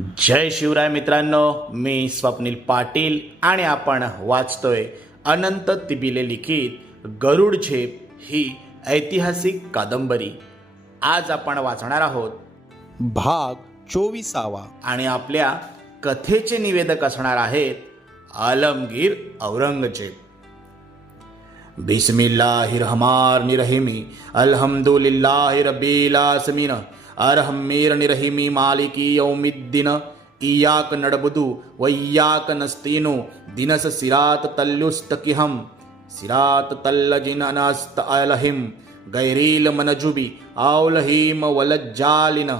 जय शिवराय मित्रांनो मी स्वप्नील पाटील आणि आपण वाचतोय अनंत तिबिले लिखित गरुड झेप ही ऐतिहासिक कादंबरी. आज आपण वाचणार आहोत भाग चोवीसावा आणि आपल्या कथेचे निवेदक असणार आहेत आलमगीर औरंगजेब. बिस्मिल्लाहिर्रहमान निरहिमी अलहमदुलिल्लाहिर रब्बिल अरहमीर निरहिमी मालिकी यौमिद्दीन इयाक नडबुदु वय्याक नस्तीनु, दिनस सिरात तल्युस्तकिहम, सिरात तल्लजिन अनस्त अलहिम, गैरील मनजुबी औलहीम वलज्जालिन।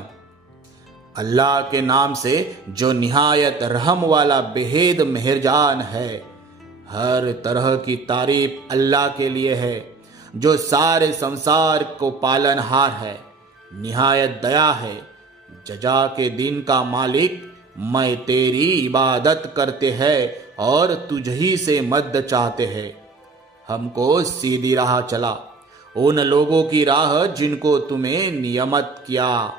अल्लाह के नाम से जो निहायत रहम वाला बेहद मेहरजान है, हर तरह की तारीफ़ अल्लाह के लिए है, जो सारे संसार को पालनहार है। निहायत दया है। जजा के दिन का मालिक, मैं तेरी इबादत करते हैं और तुझ ही से मदद चाहते हैं। हमको सीधी राह चला। उन लोगों की राह जिनको तुम्हें नियमत किया,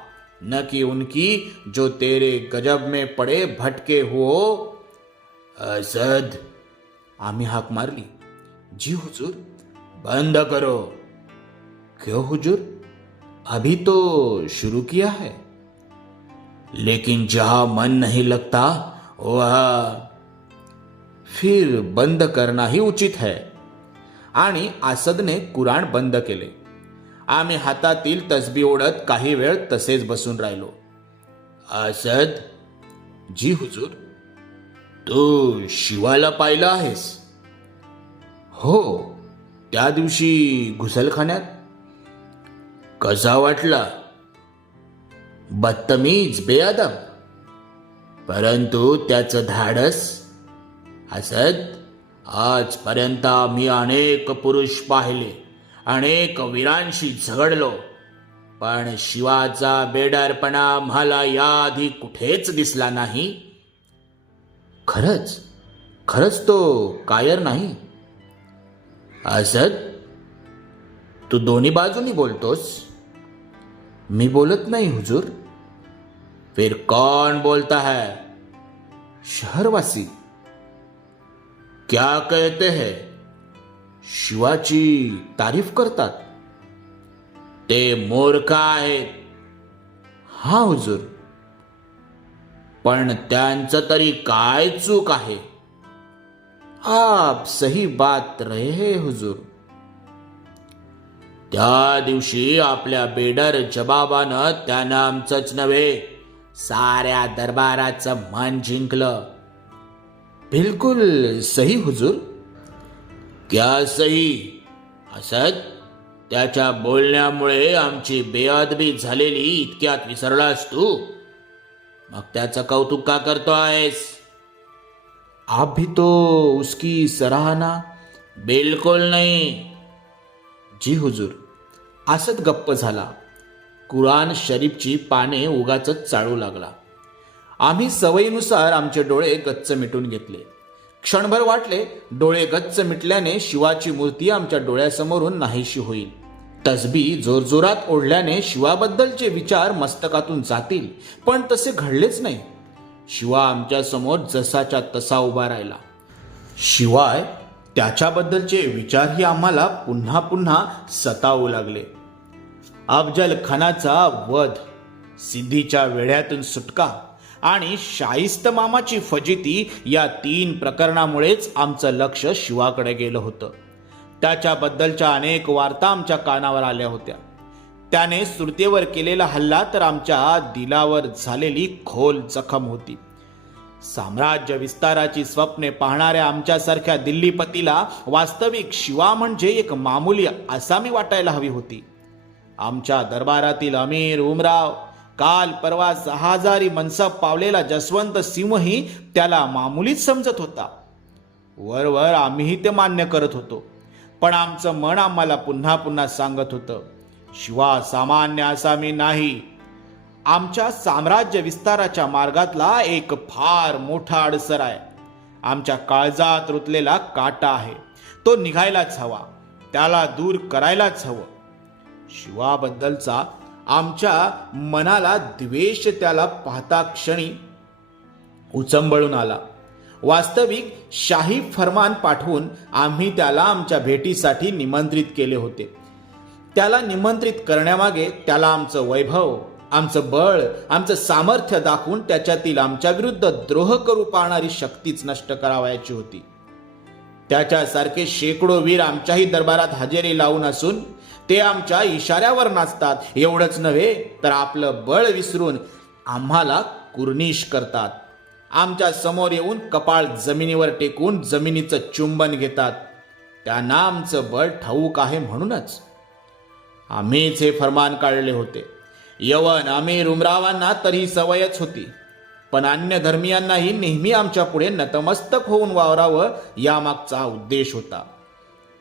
न कि उनकी जो तेरे गजब में पड़े भटके हो असद आम्ही हाक मारली। जी हुजूर, बंद करो। क्यों हुजूर? अभी तो शुरू किया है। लेकिन जहां मन नहीं लगता वह फिर बंद करना ही उचित है। आणि आसदने कुराण बंद केले। आम्ही हातातील तसबी ओढत काही वेळ तसेच बसून राहिलो। आसद जी हुजूर तू शिवाला पाहिलं आहेस? हो त्या दिवशी घुसलखान्यात? कसा वाटला? बत्तमीज बेअदब. परंतु त्याचं धाडस हसत आजपर्यंत मी अनेक पुरुष पाहिले अनेक वीरांशी झगडलो. पण शिवाचा बेडारपणा मला याआधी कुठेच दिसला नाही. खरंच खरंच तो कायर नाही. असत तू दोन्ही बाजूनी बोलतोस? मी बोलत नाही हुजूर. फिर कौन बोलता है? शहरवासी. क्या कहते हैं? शिवाची तारीफ करतात. ते मूर्ख आहेत. हा हुजूर. पण त्यांचं तरी काय चूक आहे? आप सही बात रहे हुजूर. त्या दिवशी आपल्या बेडर जबाबानं त्यानं आमचंच नव्हे साऱ्या दरबाराचं मन जिंकलं. बिलकुल सही हुजूर? क्या सही? असत त्याच्या बोलण्यामुळे आमची बेअदबी झालेली इतक्यात विसरलास तू? मग त्याचं कौतुक का करतो आहेस? आप भी तो उसकी सराहना? बिलकुल नाही. जी हुजूर. असत गप्प झाला. कुराण शरीफची पाने उगाच चाळू लागला. आम्ही सवयीनुसार आमचे डोळे गच्च मिटून घेतले. क्षणभर वाटले डोळे गच्च मिटल्याने शिवाची मूर्ती आमच्या डोळ्यासमोरून नाहीशी होईल. तसबी जोरजोरात ओढल्याने शिवाबद्दलचे विचार मस्तकातून जातील पण तसे घडलेच नाही. शिवा आमच्यासमोर जसाच्या तसा उभा राहिला. शिवाय त्याच्याबद्दलचे विचारही आम्हाला पुन्हा पुन्हा सतावू लागले. अफजल खानाचा वध सिद्धीच्या वेढ्यातून सुटका आणि शाहिस्त मामाची फजिती या तीन प्रकरणामुळेच आमचं लक्ष शिवाकडे गेलं होतं. त्याच्याबद्दलच्या अनेक वार्ता आमच्या कानावर आल्या होत्या. त्याने सुरतेवर केलेला हल्ला तर आमच्या दिलावर झालेली खोल जखम होती. साम्राज्य विस्ताराची स्वप्ने पाहणाऱ्या आमच्यासारख्या दिल्लीपतीला वास्तविक शिवा म्हणजे एक मामुली आसामी वाटायला हवी होती. आमच्या दरबारातील अमीर उमराव काल परवा सहा हजारी मनसब पावलेला जसवंत सिंहही त्याला मामुलीच समजत होता. वरवर आम्हीही ते मान्य करत होतो. पण आमचं मन आम्हाला पुन्हा पुन्हा सांगत होतं. शिवा सामान्य आसामी नाही. आमच्या साम्राज्य विस्ताराच्या मार्गातला एक फार मोठा अडसर आहे. आमच्या काळजात रुतलेला काटा आहे. तो निघायलाच हवा. त्याला दूर करायलाच हवं. शिवाबद्दलचा आमच्या मनाला द्वेष त्याला पाहता क्षणी उचंबळून आला. वास्तविक शाही फरमान पाठवून आम्ही त्याला आमच्या भेटीसाठी निमंत्रित केले होते. त्याला निमंत्रित करण्यामागे त्याला आमचं वैभव आमचं बळ आमचं सामर्थ्य दाखवून त्याच्यातील आमच्या विरुद्ध द्रोह करू पाहणारी शक्तीच नष्ट करावयाची होती. त्याच्यासारखे शेकडो वीर आमच्याही दरबारात हजेरी लावून असून ते आमच्या इशाऱ्यावर नाचतात. एवढंच नव्हे तर आपलं बळ विसरून आम्हाला कुर्निश करतात. आमच्यासमोर येऊन कपाळ जमिनीवर टेकून जमिनीचं चुंबन घेतात. त्यांना आमचं बळ ठाऊक आहे म्हणूनच. आम्हीच हे फरमान काढले होते. यवन आम्ही रुमरावांना तरी सवयच होती. पण अन्य धर्मियांनाही नेहमी आमच्या पुढे नतमस्तक होऊन वावरावं यामागचा उद्देश होता.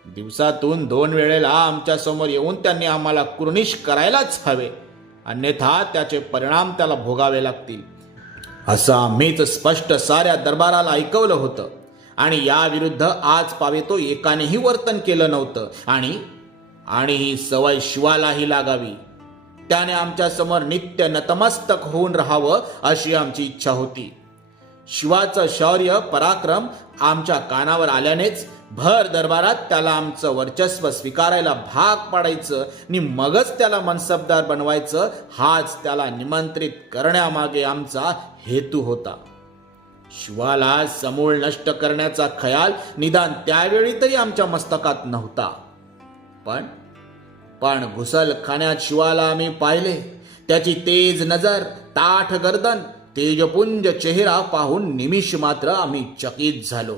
दिवसातून दोन वेळेला आमच्यासमोर येऊन त्यांनी आम्हाला कुर्निश करायलाच हवे. अन्यथा त्याचे परिणाम त्याला भोगावे लागतील. असं आम्हीच स्पष्ट साऱ्या दरबाराला ऐकवलं होतं. आणि याविरुद्ध आज पावे तो एकानेही वर्तन केलं नव्हतं. आणि आणि ही सवय शिवालाही लागावी. त्याने आमच्यासमोर नित्य नतमस्तक होऊन राहावं अशी आमची इच्छा होती. शिवाचं शौर्य पराक्रम आमच्या कानावर आल्यानेच भर दरबारात त्याला आमचं वर्चस्व स्वीकारायला भाग पाडायचं आणि मगच त्याला मनसबदार बनवायचं हाच त्याला निमंत्रित करण्यामागे आमचा हेतू होता. शिवाला समूळ नष्ट करण्याचा खयाल निदान त्यावेळी तरी आमच्या मस्तकात नव्हता. पण पण घुसलखान्यात शिवाला आम्ही पाहिले. त्याची तेज नजर ताठ गर्दन तेजपुंज चेहरा पाहून निमिष मात्र आम्ही चकित झालो.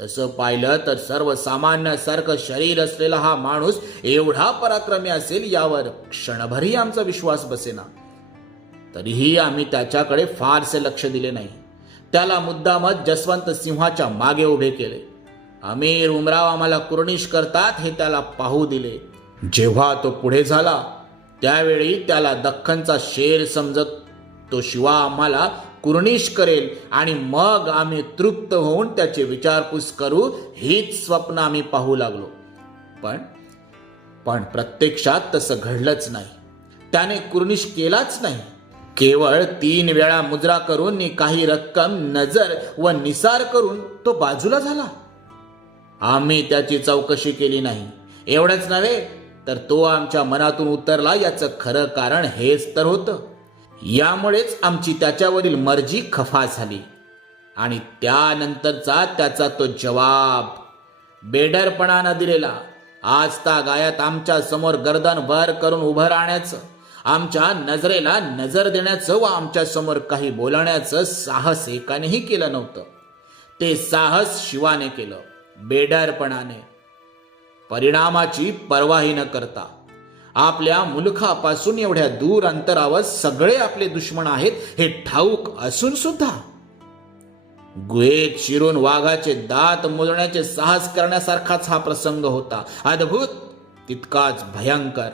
तसं पाहिलं तर सर्वसामान्यासारखं शरीर असलेला हा माणूस एवढा पराक्रमी असेल यावर क्षणभरही आमचा विश्वास बसेना. तरीही आम्ही त्याच्याकडे फारसे लक्ष दिले नाही. त्याला मुद्दामत जसवंत सिंहाच्या मागे उभे केले. अमीर उमराव आम्हाला कुर्निश करतात हे त्याला पाहू दिले. जेव्हा तो पुढे झाला त्यावेळी त्याला दख्खनचा शेर समजत तो शिवा आम्हाला कुर्निश करेल आणि मग आम्ही तृप्त होऊन त्याची विचारपूस करू हीच स्वप्न आम्ही पाहू लागलो. पण पण प्रत्यक्षात तसं घडलंच नाही. त्याने कुर्निश केलाच नाही. केवळ तीन वेळा मुद्रा करून काही रक्कम नजर व निसार करून तो बाजूला झाला. आम्ही त्याची चौकशी केली नाही. एवढंच नव्हे तर तो आमच्या मनातून उतरला याचं खरं कारण हेच तर होतं. यामुळेच आमची त्याच्यावरील मर्जी खफा झाली. आणि त्यानंतरचा त्याचा तो जवाब बेडरपणानं दिलेला. आजता गायात आमच्यासमोर गर्दन वर करून उभं राहण्याचं आमच्या नजरेला नजर देण्याचं व आमच्यासमोर काही बोलण्याचं साहस एकानेही केलं नव्हतं. ते साहस शिवाने केलं बेडरपणाने. परिणामाची पर्वाही न करता. आपल्या मुलखापासून एवढ्या दूर अंतरावर सगळे आपले दुश्मन आहेत हे ठाऊक असून सुद्धा. गुहेत शिरून वाघाचे दात मोजण्याचे साहस करण्यासारखाच हा प्रसंग होता. अद्भुत तितकाच भयंकर.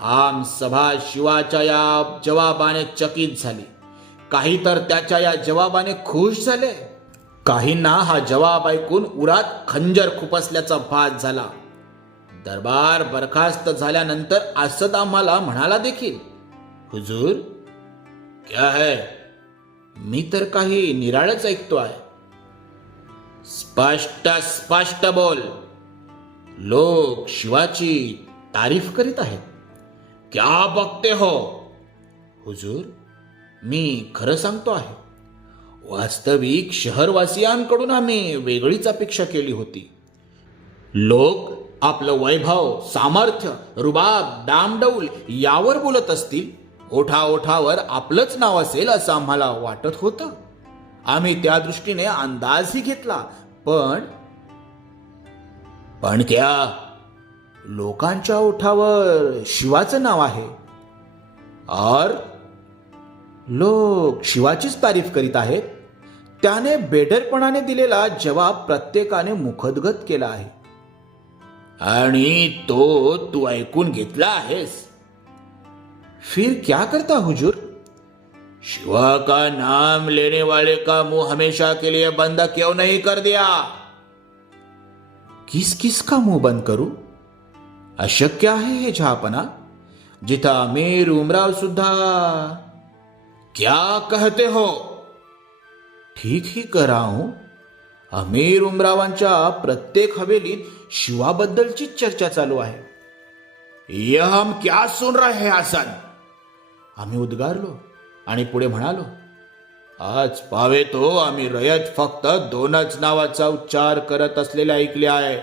आम सभा शिवाच्या या जवाबाने चकित झाली. काही तर त्याच्या या जवाबाने खुश झाले. काहींना हा जवाब ऐकून उरात खंजर खुपसल्याचा भास झाला. दरबार बरखास्त झाल्यानंतर असद आम्हाला म्हणाला देखील हुजूर क्या है? मी तर काही निराळच ऐकतो आहे. स्पष्ट स्पष्ट बोल. लोक शिवाची तारीफ करीत आहेत. क्या बघते हो? हुजूर मी खरं सांगतो आहे. वास्तविक शहरवासियांकडून आम्ही वेगळीच अपेक्षा केली होती. लोक आपलं वैभव सामर्थ्य रुबाब डामडौल यावर बोलत असतील. ओठा ओठावर आपलंच नाव असेल असं आम्हाला वाटत होतं. आम्ही त्या दृष्टीने अंदाजही घेतला पण पण त्या लोकांच्या ओठावर शिवाचं नाव आहे. और लोक शिवाचीच तारीफ करीत आहेत. त्याने बेडरपणाने दिलेला जवाब प्रत्येकाने मुखदगत केला आहे. आणि तो तू ऐकून घेतला आहेस. फिर क्या करता हुजूर? शिवा का नाम लेने वाले का मुंह हमेशा के लिए बंद क्यों नहीं कर दिया? किस किस का मुंह बंद करू? अशक्य आहे हे जहापना जिथं अमीर उमराव सुद्धा। क्या कहते हो? ठीक ही कराव हो. अमीर उमरावांच्या प्रत्येक हवेलीत शिवाबद्दलची चर्चा चालू आहे. यह हम क्या सुन रहे हसन? आम्ही उद्गारलो आणि पुढे म्हणालो आज पावे तो आम्ही रयत फक्त दोनच नावाचा उच्चार करत असलेले ऐकले आहे.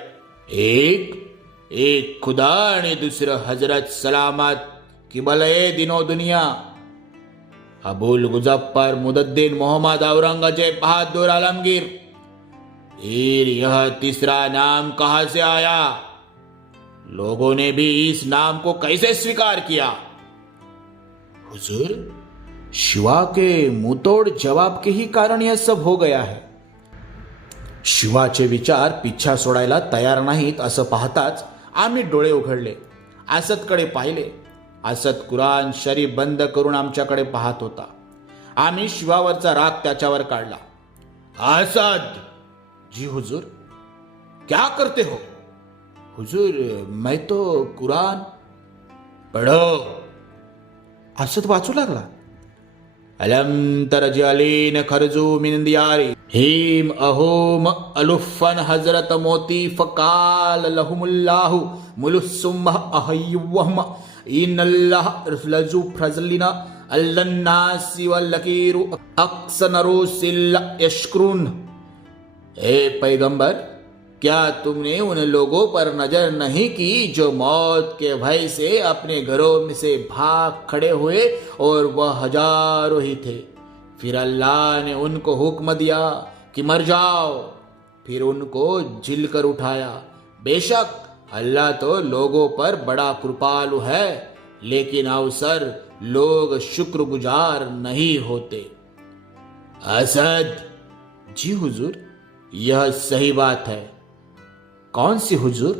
एक एक खुदा आणि दुसरं हजरत सलामत किबलये दिनो दुनिया. अबुल गुजफ्फर मुदद्दीन मोहम्मद औरंगजेब बहादुर आलमगीर। फिर यह तीसरा नाम कहां से आया? लोगों ने भी इस नाम को कैसे स्वीकार किया? हुजूर शिवा के मुतोड जवाब के ही कारण यह सब हो गया है। शिवाचे विचार पिच्छा सोडायला तयार नाहीत असं पाहताच आम्ही डोळे उघडले आसतकडे पाहिले आसद कुराण शरीफ बंद करून आमच्याकडे पाहत होता. आम्ही शिवावरचा राग त्याच्यावर काढला. असद जी हुजूर क्या करते हो? हुजूर मैं तो कुरान पढ़ो. असत वाचू लागला. ألم ترجلين خرجوا من دياري هيم أهوم ألفا حضرت موتی فقال لهم الله ملسمه أحيوهم إن الله رفلجو فرزلنا الناس واللقیر اکسنرو سل یشکرون اے پیغمبر क्या तुमने उन लोगों पर नज़र नहीं की जो मौत के भय से अपने घरों में से भाग खड़े हुए और वह हज़ारों ही थे? फिर अल्लाह ने उनको हुक्म दिया कि मर जाओ। फिर उनको झिल कर उठाया। बेशक अल्लाह तो लोगों पर बड़ा कृपालु है, लेकिन अवसर लोग शुक्रगुजार नहीं होते। असद। जी हुजूर, यह सही बात है। कौन सी हुजूर?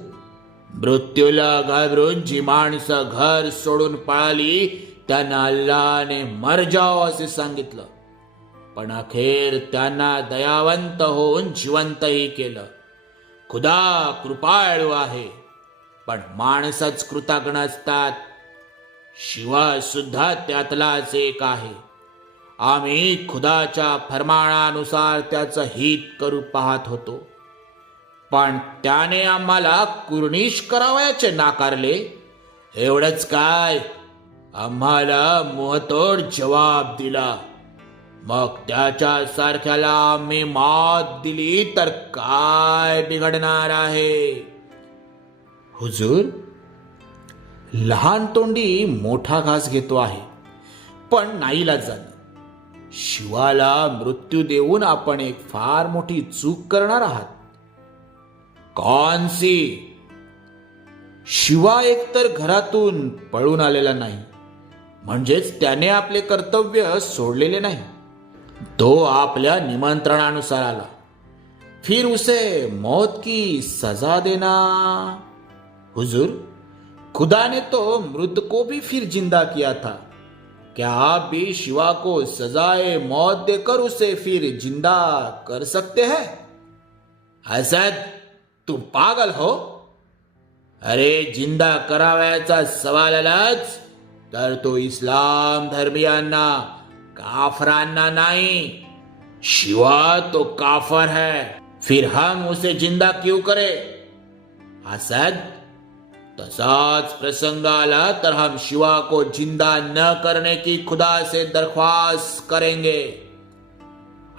मृत्यूला घाबरून जी माणसं घर सोडून पळाली त्यांना अल्लाने मर जाओ असे सांगितलं. पण अखेर त्यांना दयावंत होऊन जिवंतही केलं. खुदा कृपाळू आहे पण माणसच कृतज्ञ असतात. शिवा सुद्धा त्यातलाच एक आहे. आम्ही खुदाच्या फरमाणानुसार त्याचं हित करू पाहत होतो. पण त्याने आम्हाला कुर्निश करावयाचे नाकारले. एवढंच काय? आम्हाला मुहतोड जवाब दिला. मग त्याच्या सारख्याला आम्ही मात दिली तर काय बिघडणार आहे? हुजूर लहान तोंडी मोठा घास घेतो आहे पण नाईला जाणं. शिवाला मृत्यू देऊन आपण एक फार मोठी चूक करणार आहात. कौन सी शिवा एकतर घरातून पळून आलेला नाही. म्हणजेच त्याने आपले कर्तव्य सोडलेले नाही. तो आपल्या निमंत्रणानुसार आला. फिर उसे मौत की सजा देना. हुजूर खुदा ने तो मृत को भी फिर जिंदा किया था. क्या आप भी शिवा को सजाए मौत देकर उसे फिर जिंदा कर सकते हैं? असद तू पागल हो? अरे, ज़िंदा करावयाचा सवाल आलाच, तर तो इस्लाम धर्मियांना, काफरांना नहीं. शिवा तो काफर है. फिर हम उसे ज़िंदा क्यों करे? असद तसाच प्रसंग आला, तर हम शिवा को ज़िंदा न करने की खुदा से दरख्वास्त करेंगे।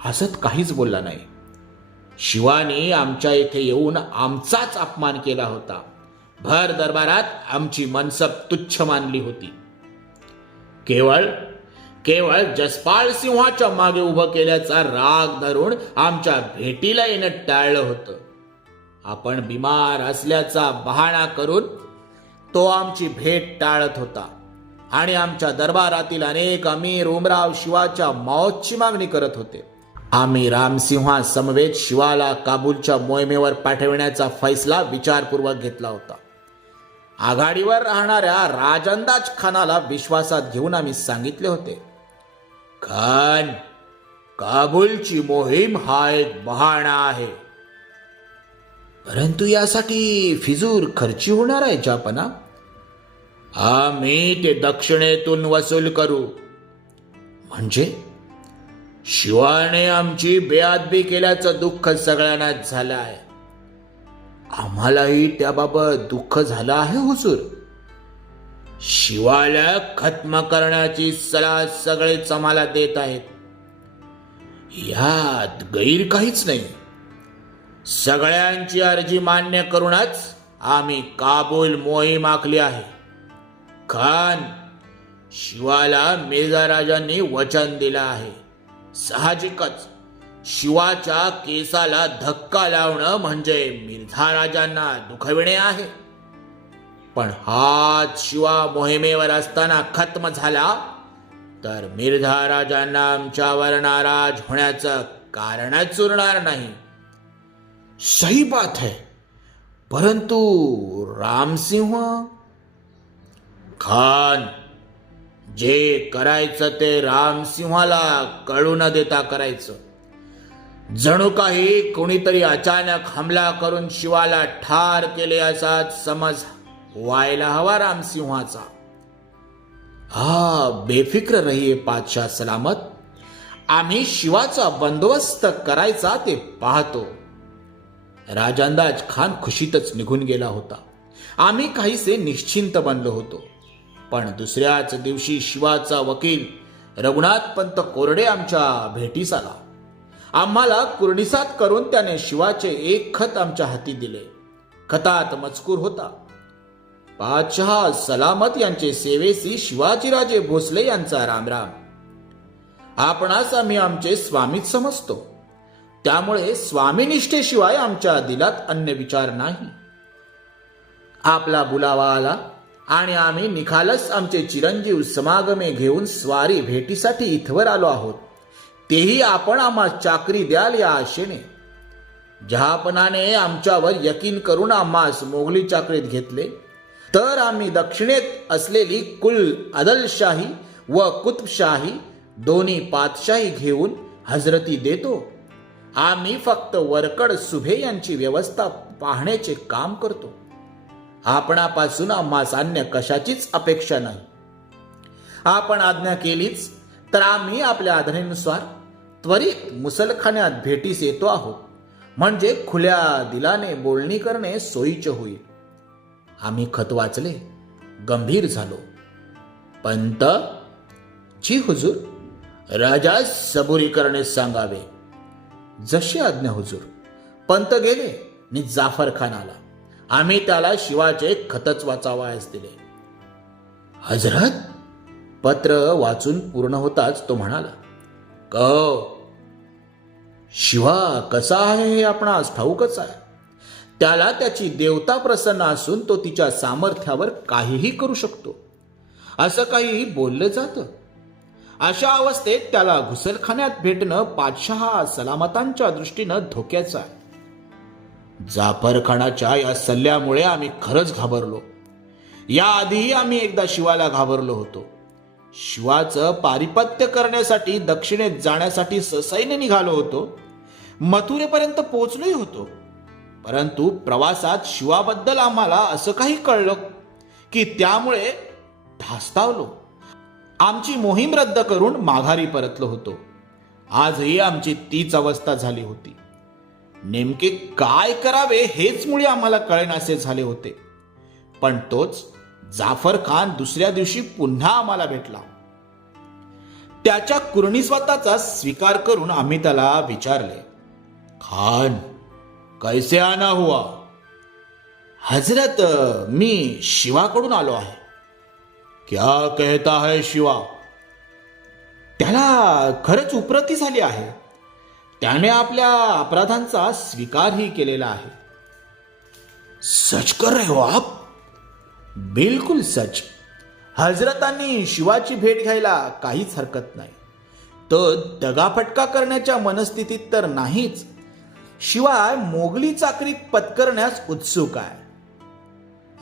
हसत काहीच बोलला नाही. शिवाने आमच्या इथे येऊन आमचाच अपमान केला होता. भर दरबारात आमची मनसब तुच्छ मानली होती. केवळ केवळ जसपाल सिंहाच्या मागे उभं केल्याचा राग धरून आमच्या भेटीला येणं टाळलं होतं. आपण बिमार असल्याचा बहाणा करून तो आमची भेट टाळत होता आणि आमच्या दरबारातील अनेक अमीर उमराव शिवाच्या मौतची मागणी करत होते. आम्ही रामसिंहा समवेत शिवाला काबूलच्या मोहिमेवर पाठविण्याचा फैसला विचारपूर्वक घेतला होता. आघाडीवर राहणाऱ्या राजंदाज खानाला विश्वासात घेऊन आम्ही सांगितले होते. खान काबूलची मोहीम हा एक बहाणा आहे. परंतु यासाठी फिजूर खर्ची होणार आहे जापना. आम्ही ते दक्षिणेतून वसूल करू. म्हणजे? शिवाने आमची बेआदबी केल्याचं दुःख सगळ्यांनाच झालं आहे. आम्हालाही त्याबाबत दुःख झालं आहे हुजूर. शिवाला खत्म करण्याची सलाह सगळेच आम्हाला देत आहेत. यात गैर काहीच नाही. सगळ्यांची अर्जी मान्य करूनच आम्ही काबूल मोहीम आखली आहे. खान शिवाला मिर्झा राजांनी वचन दिलं आहे. साहजिकच. शिवाच्या केसाला धक्का लावणं म्हणजे मिर्झा राजांना दुखविणे आहे. पण हाच शिवा मोहिमेवर असताना खत्म झाला तर मिर्झा राजांना आमच्यावर नाराज होण्याचं कारणच उरणार नाही. सही बात है. परंतु रामसिंह? खान जे करायचं ते रामसिंहाला कळू न देता करायचं. जणू काही कोणीतरी अचानक हमला करून शिवाला ठार केले असाच समज व्हायला हवा रामसिंहाचा हा बेफिक्र रहिये पातशाह सलामत. आम्ही शिवाचा बंदोबस्त करायचा ते पाहतो. राजांदाज खान खुशीतच निघून गेला होता. आम्ही काहीसे निश्चिंत बनलो होतो. पण दुसऱ्याच दिवशी शिवाचा वकील रघुनाथ पंत कोरडे आमच्या भेटीस आला. आम्हाला कुर्डिसात करून त्याने शिवाचे एक खत आमच्या हाती दिले. खतात मजकूर होता. पाचहा सलामत यांचे सेवेसी शिवाजीराजे भोसले यांचा रामराम. आपणास आम्ही आमचे स्वामीच समजतो. त्यामुळे स्वामीनिष्ठेशिवाय आमच्या दिलात अन्य विचार नाही. आपला बुलावा आला. आणि आम्ही निखालस आमचे चिरंजीव समागमे घेऊन स्वारी भेटीसाठी इथवर आलो आहोत. तेही आपण आम्हा चाकरी द्याल या आशेने. जहापनाने आमच्यावर यकीन करून आम्हास मोगली चाकरीत घेतले. तर आम्ही दक्षिणेत असलेली कुल अदलशाही व कुतुबशाही दोन्ही पातशाही घेऊन हजरती देतो. आम्ही फक्त वरकड सुभे यांची व्यवस्था पाहण्याचे काम करतो. आपणापासून आम्हास अन्य कशाचीच अपेक्षा नाही. आपण आज्ञा केलीच तर आम्ही आपल्या आज्ञेनुसार त्वरित मुसलखान्यात भेटीस येतो आहोत. म्हणजे खुल्या दिलाने बोलणी करणे सोयीचे होईल. आम्ही खत वाचले गंभीर झालो. पंत जी हुजूर राजा सबुरी करणे सांगावे. जशी आज्ञा हुजूर पंत गेले आणि जाफर खान आला आम्ही त्याला शिवाचे खतच वाचावयास दिले. हजरत? पत्र वाचून पूर्ण होताच तो म्हणाला क शिवा कसा आहे हे आपणास ठाऊकच आहे. त्याला त्याची देवता प्रसन्न असून तो तिच्या सामर्थ्यावर काहीही करू शकतो. असं काही बोललं जातं. अशा अवस्थेत त्याला घुसलखान्यात भेटणं पाचशहा सलामतांच्या दृष्टीनं धोक्याचं आहे. जाफरखानाच्या या सल्ल्यामुळे आम्ही खरंच घाबरलो. याआधीही आम्ही एकदा शिवाला घाबरलो होतो. शिवाचं पारिपत्य करण्यासाठी दक्षिणेत जाण्यासाठी ससैन्य निघालो होतो. मथुरेपर्यंत पोहोचलोही होतो. परंतु प्रवासात शिवाबद्दल आम्हाला असं काही कळलं की त्यामुळे धास्तावलो. आमची मोहीम रद्द करून माघारी परतलो होतो. आजही आमची तीच अवस्था झाली होती. नेमके काय करावे हेच मुळे आम्हाला कळेनासे झाले होते. पण तोच जाफर खान दुसऱ्या दिवशी पुन्हा आम्हाला भेटला. त्याच्या कुर्णीस्वताचा स्वीकार करून आम्ही त्याला विचारले खान कैसे आना हुआ? हजरत मी शिवाकडून आलो आहे. क्या कहता है शिवा? त्याला खरंच उपरती झाली आहे. त्याने आपल्या अपराधांचा स्वीकारही केलेला आहे. सच कर रहे हो आप? बिलकुल सच. हजरतांनी शिवाची भेट घ्यायला काहीच हरकत नाही. तो दगाफटका करण्याच्या मनस्थितीत तर नाहीच. शिवाय मोगली चाकरीत पत्करण्यास उत्सुक आहे.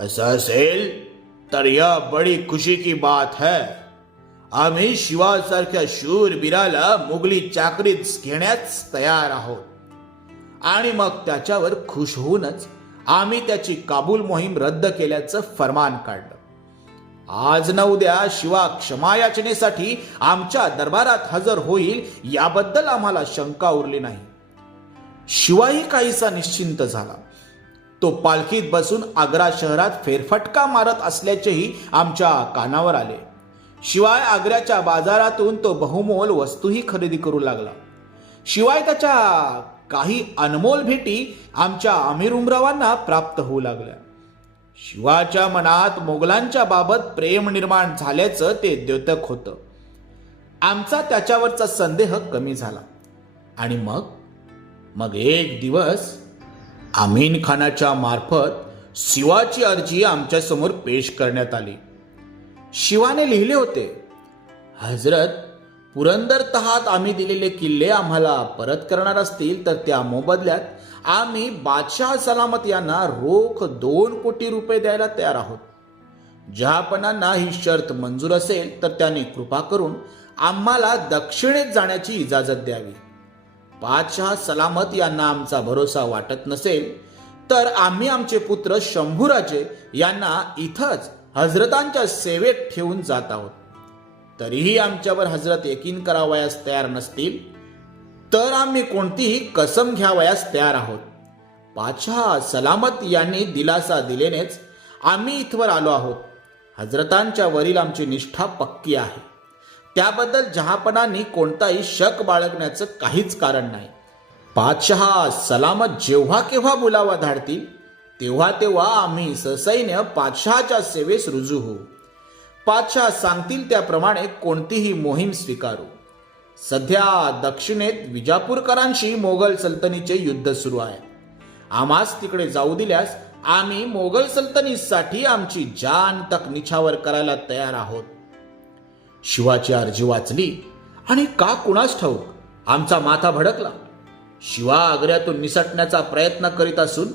असं असेल तर या बडी खुशी की बात है. आम्ही शिवासारख्या शूरवीराला मुघली चाकरीत घेण्यास तयार आहोत. आणि मग त्याच्यावर खुश होऊनच आम्ही त्याची काबूल मोहीम रद्द केल्याचं फरमान काढलं. आज न उद्या शिवा क्षमायाचनेसाठी आमच्या दरबारात हजर होईल याबद्दल आम्हाला शंका उरली नाही. शिवाही काहीसा निश्चिंत झाला. तो पालखीत बसून आग्रा शहरात फेरफटका मारत असल्याचेही आमच्या कानावर आले. शिवाय आग्र्याच्या बाजारातून तो बहुमोल वस्तूही खरेदी करू लागला. शिवाय त्याच्या काही अनमोल भेटी आमच्या अमीर उमरावांना प्राप्त होऊ लागल्या. शिवाच्या मनात मोगलांच्या बाबत प्रेम निर्माण झाल्याचं ते द्योतक होतं. आमचा त्याच्यावरचा संदेह कमी झाला. आणि मग? मग एक दिवस आमीन खानाच्या मार्फत शिवाची अर्जी आमच्यासमोर पेश करण्यात आली. शिवाने लिहिले होते हजरत पुरंदर तहात आम्ही दिलेले किल्ले आम्हाला परत करणार असतील तर त्या मोबदल्यात आम्ही बादशाह सलामत यांना रोख दोन कोटी रुपये द्यायला तयार आहोत. जहापणांना ही शर्त मंजूर असेल तर त्यांनी कृपा करून आम्हाला दक्षिणेत जाण्याची इजाजत द्यावी. बादशाह सलामत यांना आमचा भरोसा वाटत नसेल तर आम्ही आमचे पुत्र शंभूराजे यांना इथंच हजरतांच्या सेवेत ठेवून जात आहोत. तरीही आमच्यावर हजरत यकीन करावयास तयार नसतील तर आम्ही कोणतीही कसम घ्यावयास तयार आहोत. बादशाह सलामत यांनी दिलासा दिलेनेच आम्ही इथवर आलो आहोत. हजरतांच्या वरील आमची निष्ठा पक्की आहे. त्याबद्दल जहापणांनी कोणताही शक बाळगण्याचं काहीच कारण नाही. बादशहा सलामत जेव्हा केव्हा बोलावा धाडतील तेव्हा तेव्हा आम्ही ससैन्य पाचशहाच्या सेवेस रुजू होऊ. पातशहा सांगतील त्याप्रमाणे कोणतीही मोहीम स्वीकारू. सध्या दक्षिणेत विजापूरकरांशी मोगल सल्तनीचे युद्ध सुरू आहे. आम्हास तिकडे जाऊ दिल्यास आम्ही मोगल सल्तनीसाठी आमची जान तक निछावर करायला तयार आहोत. शिवाची अर्जी वाचली आणि का कुणास ठाऊक? आमचा माथा भडकला. शिवा आग्र्यातून निसटण्याचा प्रयत्न करीत असून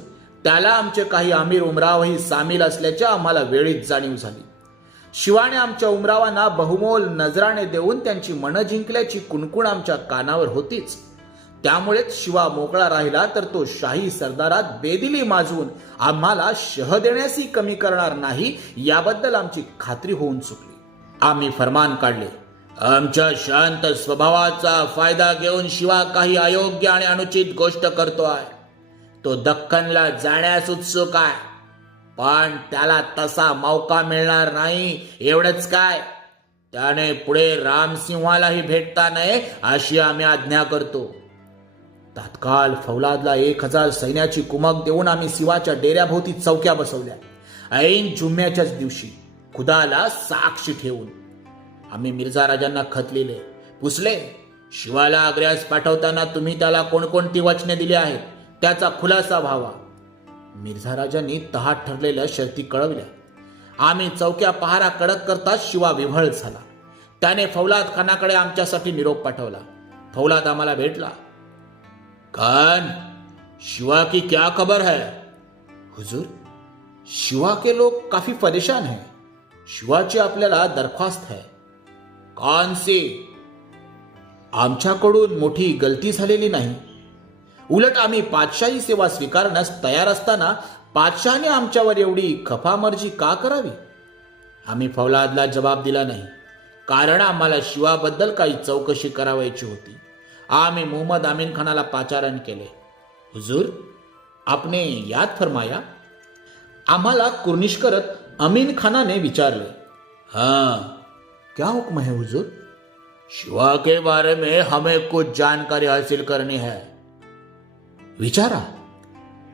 त्याला आमचे काही आमिर उमरावही सामील असल्याच्या आम्हाला वेळीच जाणीव झाली. शिवाने आमच्या उमरावांना बहुमोल नजराने देऊन त्यांची मनं जिंकल्याची कुणकुण आमच्या कानावर होतीच. त्यामुळेच शिवा मोकळा राहिला तर तो शाही सरदारात बेदिली माजवून आम्हाला शह देण्यासही कमी करणार नाही याबद्दल आमची खात्री होऊन चुकली. आम्ही फरमान काढले. आमच्या शांत स्वभावाचा फायदा घेऊन शिवा काही अयोग्य आणि अनुचित गोष्ट करतो आहे. तो दख्खनला जाण्यास उत्सुक आहे. पण त्याला तसा मौका मिळणार नाही. एवढंच काय? त्याने पुढे रामसिंहालाही भेटता नये अशी आम्ही आज्ञा करतो. तात्काळ फौलादला एक हजार सैन्याची कुमक देऊन आम्ही शिवाच्या डेऱ्याभोवती चौक्या बसवल्या. ऐन जुम्म्याच्याच दिवशी खुदाला साक्षी ठेवून आम्ही मिर्झा राजांना खत लिहिले पुसले. शिवाला आग्र्यास पाठवताना तुम्ही त्याला कोणकोणती वचने दिली आहेत? त्याचा खुलासा व्हावा. मिर्झा राजांनी तहात ठरलेल्या शर्ती कळवल्या. आम्ही चौक्या पहारा कडक करताच शिवा विव्हळ झाला. त्याने फौलाद खानाकडे आमच्यासाठी निरोप पाठवला. फौलाद आम्हाला भेटला. खान शिवा की क्या खबर है? हुजूर शिवा के लोग काफी परेशान है. शिवाची आपल्याला दरख्वास्त है. कौन सी. आमच्याकडून मोठी गलती झालेली नाही. उलट आम्ही पातशाही सेवा स्वीकारण्यास तयार असताना पातशाहने आमच्यावर एवढी खफामर्जी का करावी? आम्ही फौलादला जबाब दिला नाही. कारण आम्हाला शिवाबद्दल काही चौकशी करावायची होती. आम्ही मोहम्मद आमीन खानाला पाचारण केले. हुजूर आपने याद फरमाया? आम्हाला कुर्निश करत अमीन खानाने विचारले. हाँ क्या हुक्म है हुजूर? शिवा के बारे में हमें कुछ जानकारी हासिल करनी है। विचारा.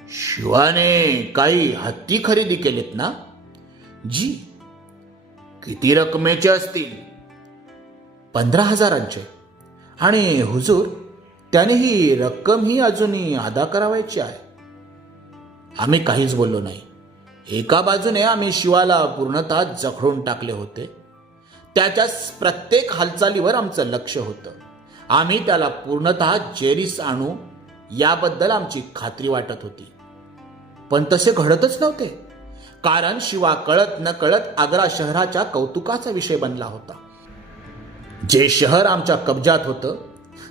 शिवाने काही हत्ती खरेदी केलेत ना? जी किती रकमेचे असतील? पंधरा हजारांचे. आणि हुजूर त्याने ही रक्कम ही अजूनही अदा करावायची आहे. आम्ही काहीच बोललो नाही. एका बाजूने आम्ही शिवाला पूर्णतः जखडून टाकले होते. त्याच्या प्रत्येक हालचालीवर आमचं लक्ष होतं. आम्ही त्याला पूर्णतः जेरीस आणू याबद्दल आमची खात्री वाटत होती. पण तसे घडतच नव्हते. कारण शिवा कळत न कळत आग्रा शहराच्या कौतुकाचा विषय बनला होता. जे शहर आमच्या कब्जात होतं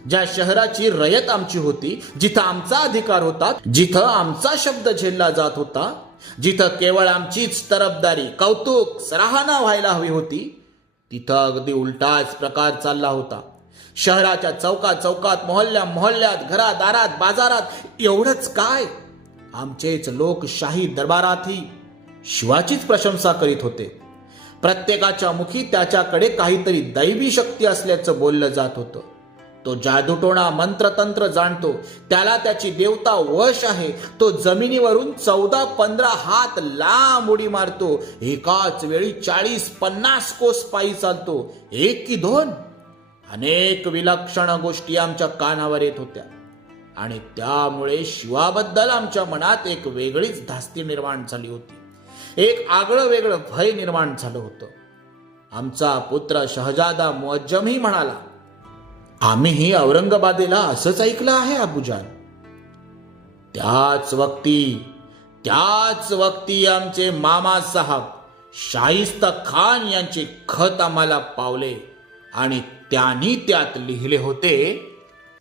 ज्या शहराची रयत आमची होती जिथं आमचा अधिकार होता जिथं आमचा शब्द झेलला जात होता जिथं केवळ आमचीच तरफदारी कौतुक सराहना व्हायला हवी होती तिथं अगदी उलटाच प्रकार चालला होता. शहराच्या चौकात चौकात मोहल्ल्या मोहल्ल्यात घरादारात बाजारात एवढंच काय? आमचेच लोक शाही दरबारातही शिवाचीच प्रशंसा करीत होते. प्रत्येकाच्या मुखी त्याच्याकडे काहीतरी दैवी शक्ती असल्याचं बोललं जात होतं. तो जादूटोणा मंत्रतंत्र जाणतो. त्याला त्याची देवता वश आहे. तो जमिनीवरून चौदा पंधरा हात लांब उडी मारतो. एकाच वेळी चाळीस पन्नास कोस पायी चालतो. एक की दोन. अनेक विलक्षण गोष्टी आमच्या कानावर येत होत्या. आणि त्यामुळे शिवाबद्दल आमच्या मनात एक वेगळीच धास्ती निर्माण झाली होती. एक आगळं वेगळं भय निर्माण झालं होतं. आमचा पुत्र शहजादा मुअज्जमही म्हणाला आम्हीही औरंगाबादेला असंच ऐकलं आहे अबुजान. त्याच वक्ती त्याच वक्ती आमचे मामा साहब शाहिस्ता खान यांचे खत आम्हाला पावले आणि त्यांनी त्यात लिहिले होते